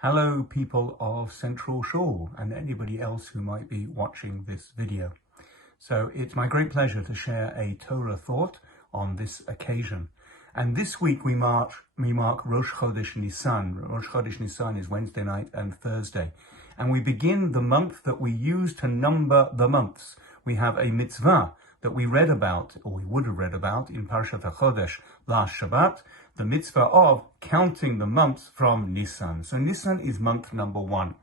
Hello people of Central Shule and anybody else who might be watching this video. So it's my great pleasure to share a Torah thought on this occasion. And this week we mark Rosh Chodesh Nisan. Rosh Chodesh Nisan is Wednesday night and Thursday. And we begin the month that we use to number the months. We have a mitzvah that we read about, or we would have read about, in Parshat HaChodesh last Shabbat, the mitzvah of counting the months from Nisan. So Nisan is month number 1.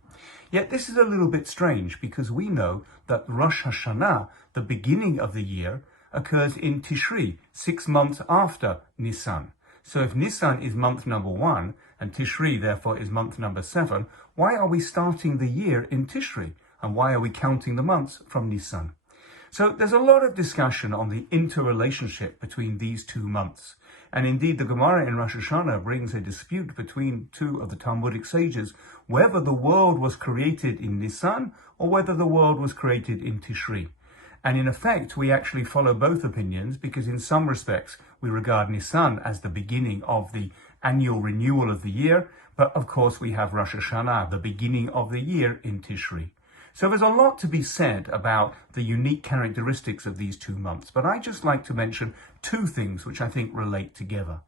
Yet this is a little bit strange because we know that Rosh Hashanah, the beginning of the year, occurs in Tishri, 6 months after Nisan. So if Nisan is month number 1 and Tishri therefore is month number 7, why are we starting the year in Tishri? And why are we counting the months from Nisan? So there's a lot of discussion on the interrelationship between these 2 months. And indeed, the Gemara in Rosh Hashanah brings a dispute between 2 of the Talmudic sages, whether the world was created in Nisan or whether the world was created in Tishri. And in effect, we actually follow both opinions because in some respects, we regard Nisan as the beginning of the annual renewal of the year. But of course, we have Rosh Hashanah, the beginning of the year in Tishri. So there's a lot to be said about the unique characteristics of these 2 months, but I just like to mention 2 things which I think relate together.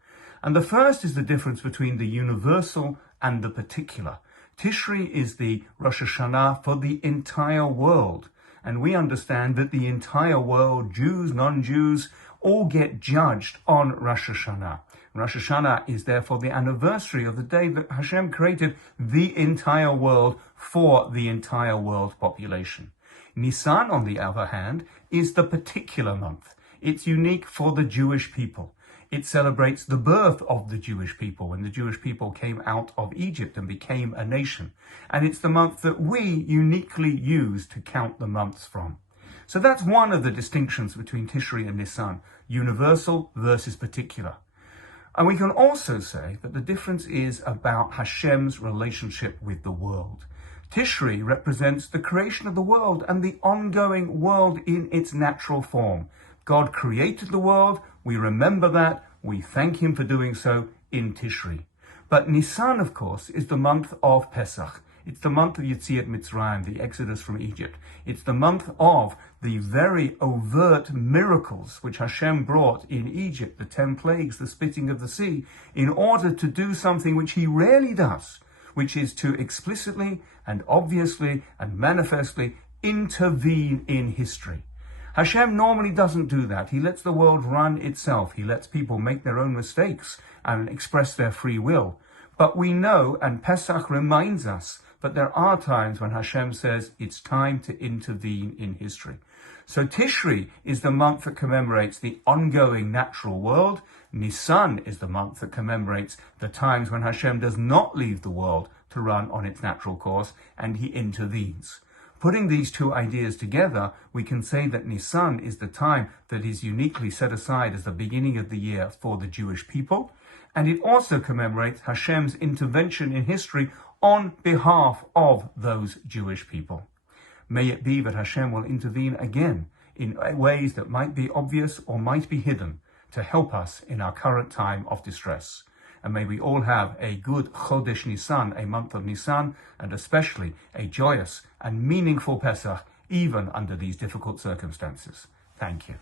And the first is the difference between the universal and the particular. Tishri is the Rosh Hashanah for the entire world, and we understand that the entire world, Jews, non-Jews, all get judged on Rosh Hashanah. Rosh Hashanah is therefore the anniversary of the day that Hashem created the entire world for the entire world population. Nisan, on the other hand, is the particular month. It's unique for the Jewish people. It celebrates the birth of the Jewish people when the Jewish people came out of Egypt and became a nation. And it's the month that we uniquely use to count the months from. So that's one of the distinctions between Tishri and Nisan, universal versus particular. And we can also say that the difference is about Hashem's relationship with the world. Tishri represents the creation of the world and the ongoing world in its natural form. God created the world, we remember that, we thank him for doing so in Tishri. But Nisan, of course, is the month of Pesach. It's the month of Yetziat Mitzrayim, the exodus from Egypt. It's the month of the very overt miracles which Hashem brought in Egypt, the 10 plagues, the splitting of the sea, in order to do something which he rarely does, which is to explicitly and obviously and manifestly intervene in history. Hashem normally doesn't do that. He lets the world run itself. He lets people make their own mistakes and express their free will. But we know, and Pesach reminds us, that there are times when Hashem says it's time to intervene in history. So Tishri is the month that commemorates the ongoing natural world. Nisan is the month that commemorates the times when Hashem does not leave the world to run on its natural course and he intervenes. Putting these 2 ideas together, we can say that Nisan is the time that is uniquely set aside as the beginning of the year for the Jewish people. And it also commemorates Hashem's intervention in history on behalf of those Jewish people. May it be that Hashem will intervene again in ways that might be obvious or might be hidden to help us in our current time of distress. And may we all have a good Chodesh Nisan, a month of Nisan, and especially a joyous and meaningful Pesach, even under these difficult circumstances. Thank you.